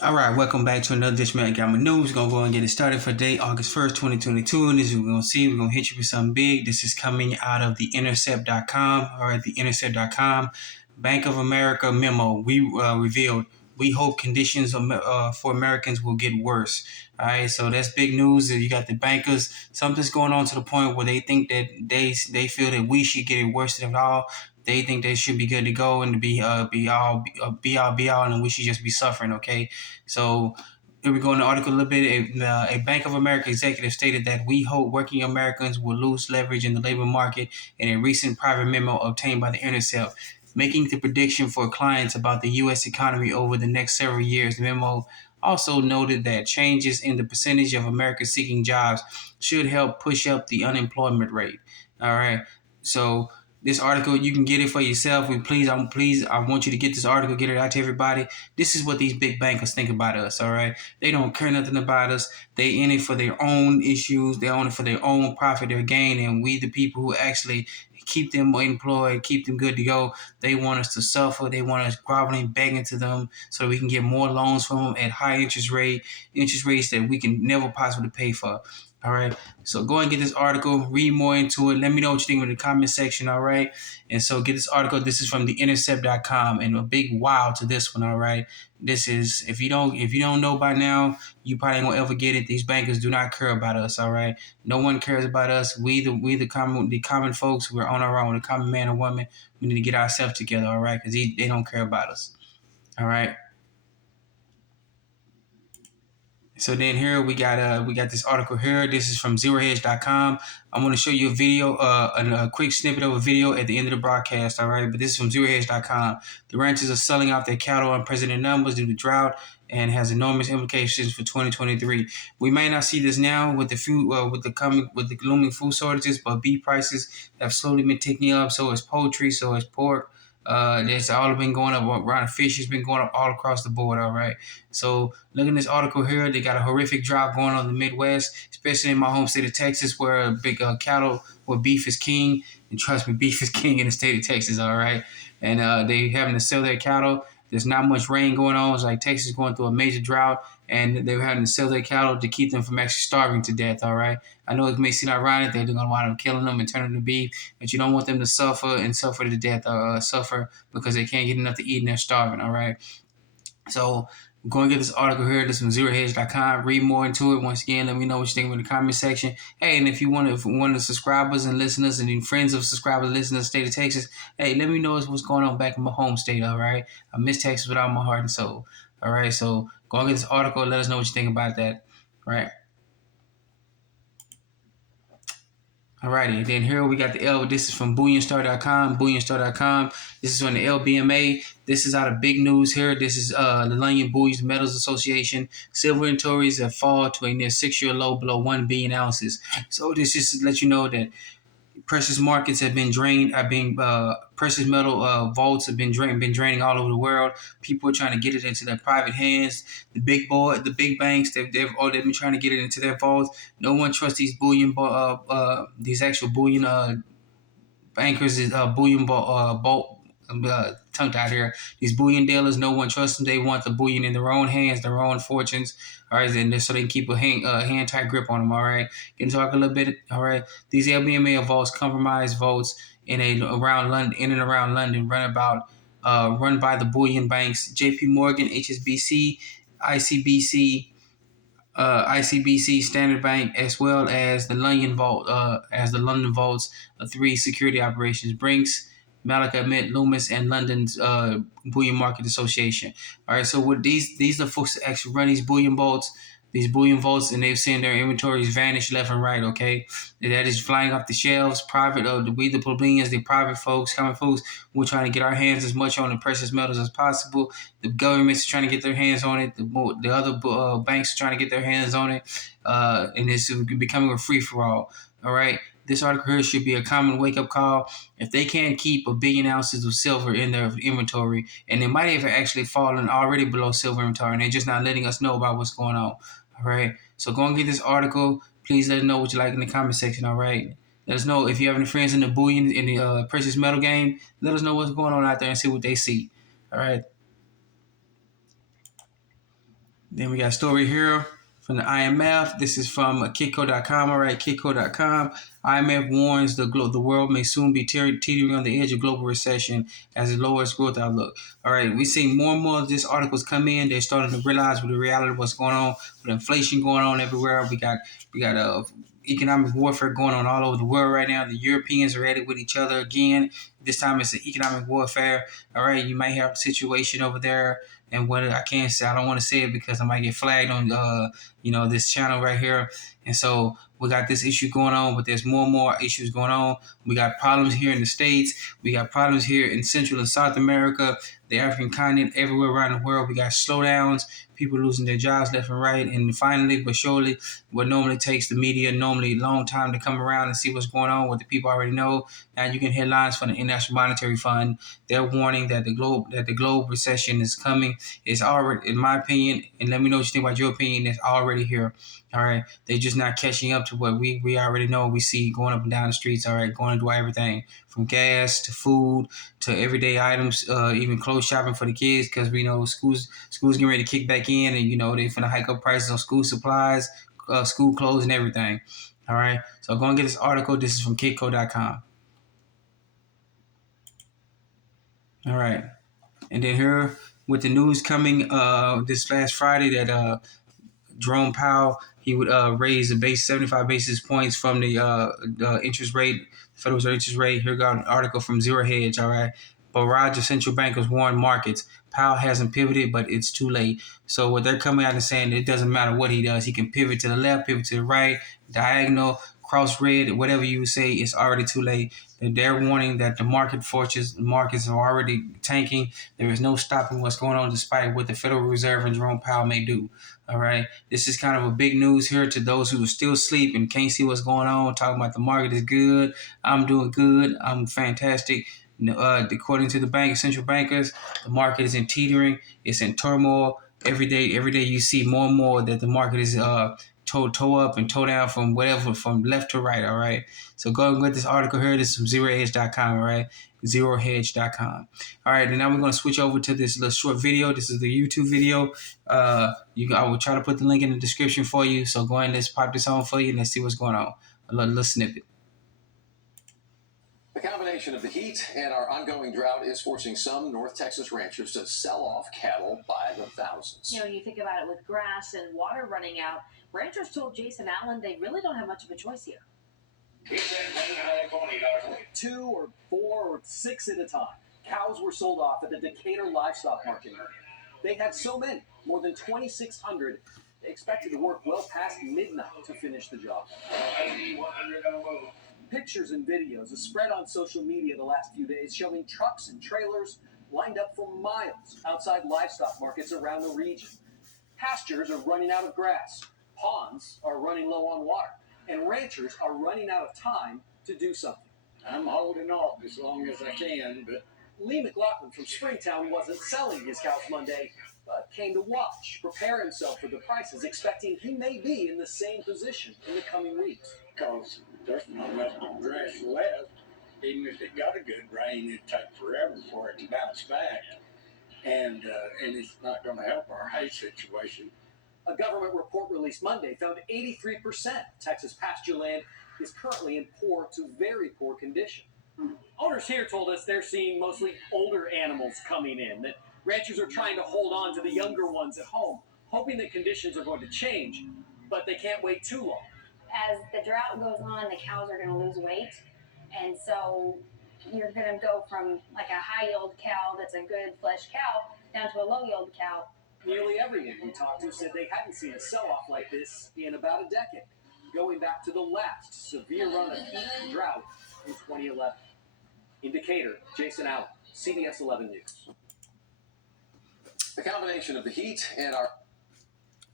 All right, welcome back to another Dish Man Gamma News. We're going to go and get it started for today, August 1st, 2022. And this is what we're going to see. We're going to hit you with something big. This is coming out of the Intercept.com. All right, the Intercept.com. Bank of America memo. We revealed we hope conditions for Americans will get worse. All right, so that's big news. You got the bankers. Something's going on to the point where they think that they feel that we should get it worse than all. They think they should be good to go and to be all, and we should just be suffering. Okay, so here we go in the article a little bit. A Bank of America executive stated that we hope working Americans will lose leverage in the labor market in a recent private memo obtained by the Intercept, making the prediction for clients about the U.S. economy over the next several years. The memo also noted that changes in the percentage of Americans seeking jobs should help push up the unemployment rate. All right. So this article, you can get it for yourself. I want you to get this article, get it out to everybody. This is what these big bankers think about us, all right? They don't care nothing about us. They in it for their own issues. They own it for their own profit, their gain, and we, the people who actually keep them employed, keep them good to go, they want us to suffer. They want us groveling, begging to them so that we can get more loans from them at high interest rates that we can never possibly pay for. All right. So go and get this article, read more into it. Let me know what you think in the comment section. All right. And so get this article. This is from the intercept.com, and a big wow to this one. All right. This is if you don't know by now, you probably won't ever get it. These bankers do not care about us. All right. No one cares about us. The common folks, we're on our own. The common man or woman, we need to get ourselves together. All right. Because they don't care about us. All right. So then here we got this article here. This is from zerohedge.com. I'm going to show you a video, a quick snippet of a video at the end of the broadcast. All right, but this is from zerohedge.com. The ranchers are selling off their cattle on unprecedented numbers due to drought and has enormous implications for 2023. We may not see this now with the food, with the glooming food shortages, but beef prices have slowly been ticking up. So is poultry, so is pork. It's all been going up. Around fish has been going up all across the board. All right. So looking at this article here, they got a horrific drought going on in the Midwest, especially in my home state of Texas, where big cattle, where beef is king. And trust me, beef is king in the state of Texas. All right. And they having to sell their cattle. There's not much rain going on. It's like Texas is going through a major drought, and they're having to sell their cattle to keep them from actually starving to death. All right. I know it may seem ironic that they're going to wind up killing them and turning them to beef, but you don't want them to suffer to death or suffer because they can't get enough to eat and they're starving. All right. So I'm going to get this article here. This is from zerohedge.com. Read more into it. Once again, let me know what you think in the comment section. Hey, and if you want to subscribers and listeners and friends of subscribers and listeners in the state of Texas, hey, let me know what's going on back in my home state, all right? I miss Texas with all my heart and soul. All right, so go and get this article. Let us know what you think about that. All right. Alrighty, then here we got the L. This is from bullionstar.com. Bullionstar.com. This is from the LBMA. This is out of big news here. This is the London Bullion Metals Association. Silver inventories have fallen to a near 6-year low below 1 billion ounces. So this just to let you know that precious markets have been drained. Precious metal vaults have been draining all over the world. People are trying to get it into their private hands. The big banks, they've been trying to get it into their vaults. No one trusts these these actual bullion bankers, bullion tongue out here. These bullion dealers, no one trusts them. They want the bullion in their own hands, their own fortunes. All right, and so they can keep a hand tight grip on them. All right, can talk a little bit. All right, these LBMA vaults, compromised votes in and around London, run by the bullion banks, J.P. Morgan, HSBC, ICBC. ICBC, Standard Bank, as well as the London Vaults, three security operations, Brinks, Malika Mint, Loomis, and London's Bullion Market Association. All right, so with these are the folks that actually run these bullion vaults, and they've seen their inventories vanish left and right. Okay, that is flying off the shelves. We the plebeians, the private folks, common folks, we're trying to get our hands as much on the precious metals as possible. The government's trying to get their hands on it. The other banks are trying to get their hands on it, and it's becoming a free for all. All right. This article here should be a common wake-up call. If they can't keep 1 billion ounces of silver in their inventory, and they might have actually fallen already below silver inventory, and they're just not letting us know about what's going on. All right. So go and get this article. Please let us know what you like in the comment section. All right. Let us know if you have any friends in the bullion, in the precious metal game. Let us know what's going on out there and see what they see. All right. Then we got a story here from the IMF. This is from Kitco.com. All right, Kitco.com. IMF warns the world may soon be teetering on the edge of global recession as it lowers growth outlook. All right, we're seeing more and more of these articles come in. They're starting to realize the reality of what's going on with inflation going on everywhere. We got economic warfare going on all over the world right now. The Europeans are at it with each other again. This time it's an economic warfare. All right, you might have a situation over there, and what I can't say, I don't want to say it because I might get flagged on this channel right here. And so we got this issue going on, but there's more and more issues going on. We got problems here in the States. We got problems here in Central and South America, the African continent, everywhere around the world. We got slowdowns, people losing their jobs left and right. And finally, but surely, what normally takes the media normally a long time to come around and see what's going on, what the people already know. Now you can headlines from the International Monetary Fund. They're warning that the globe recession is coming. It's already, in my opinion, and let me know what you think about your opinion, it's already here. All right. They're just not catching up to what we already know. We see going up and down the streets. All right. Going to do everything from gas to food to everyday items, even clothes shopping for the kids, because we know schools getting ready to kick back in, and they finna hike up prices on school supplies, school clothes, and everything. All right. So go and get this article. This is from Kitco.com. All right. And then here with the news coming this last Friday that Jerome Powell, he would raise the base 75 basis points from the interest rate, Federal Reserve interest rate. Here got an article from Zero Hedge. All right. Barrage of central bankers warn markets. Powell hasn't pivoted, but it's too late. So what they're coming out and saying, it doesn't matter what he does. He can pivot to the left, pivot to the right, diagonal, cross red, whatever you say, it's already too late. And they're warning that the markets are already tanking. There is no stopping what's going on despite what the Federal Reserve and Jerome Powell may do. All right. This is kind of a big news here to those who are still asleep and can't see what's going on, talking about the market is good. I'm doing good. I'm fantastic. According to the central bankers, the market is in teetering. It's in turmoil. Every day you see more and more that the market is toe up and toe down from left to right. All right. So go and get this article here. This is from zerohedge.com. All right. Zerohedge.com. All right. And now we're going to switch over to this little short video. This is the YouTube video. I will try to put the link in the description for you. So go ahead and let's pop this on for you and let's see what's going on. A little snippet. The combination of the heat and our ongoing drought is forcing some North Texas ranchers to sell off cattle by the thousands. You think about it with grass and water running out, ranchers told Jason Allen they really don't have much of a choice here. 2 or 4 or 6 at a time. Cows were sold off at the Decatur livestock market. They had so many, more than 2,600. They expected to work well past midnight to finish the job. Pictures and videos have spread on social media the last few days showing trucks and trailers lined up for miles outside livestock markets around the region. Pastures are running out of grass, ponds are running low on water, and ranchers are running out of time to do something. I'm holding off as long as I can, but Lee McLaughlin from Springtown wasn't selling his cows Monday, but came to watch, prepare himself for the prices, expecting he may be in the same position in the coming weeks. because there's not much grass left. Even if it got a good rain, it'd take forever for it to bounce back. And it's not going to help our hay situation. A government report released Monday found 83% of Texas pasture land is currently in poor to very poor condition. Owners here told us they're seeing mostly older animals coming in, that ranchers are trying to hold on to the younger ones at home, hoping that conditions are going to change, but they can't wait too long. As the drought goes on, the cows are going to lose weight, and so you're going to go from like a high-yield cow that's a good flesh cow down to a low-yield cow. Nearly everyone we talked to said they hadn't seen a sell-off like this in about a decade, going back to the last severe run of heat and drought in 2011. In Decatur, Jason Allen, CBS 11 News. The combination of the heat and our...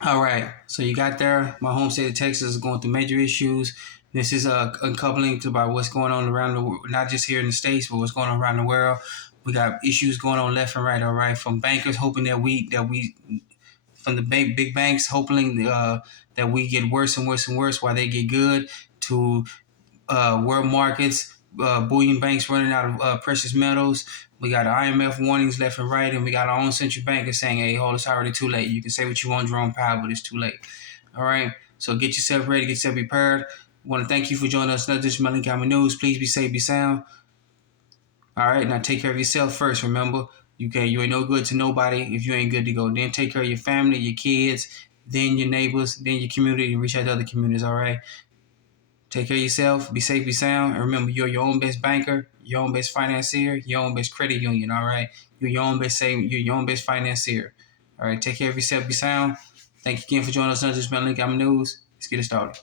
All right, so you got there. My home state of Texas is going through major issues. This is uncoupling about what's going on around the world, not just here in the States, but what's going on around the world. We got issues going on left and right. All right, from bankers hoping from the big banks hoping that we get worse and worse and worse while they get good, to world markets, bullion banks running out of precious metals, We got IMF warnings left and right, and we got our own central banker saying, hey, hold, it's already too late. You can say what you want, Jerome Powell, but it's too late. All right? So get yourself ready, get yourself prepared. I want to thank you for joining us. Another edition of Melon County News. Please be safe, be sound. All right? Now take care of yourself first, remember. You ain't no good to nobody if you ain't good to go. Then take care of your family, your kids, then your neighbors, then your community, and reach out to other communities, all right? Take care of yourself, be safe, be sound, and remember, you're your own best banker, your own best financier, your own best credit union, all right? You're your own best saving, you're your own best financier. All right, take care of yourself, be sound. Thank you again for joining us on this Melon County News. Let's get it started.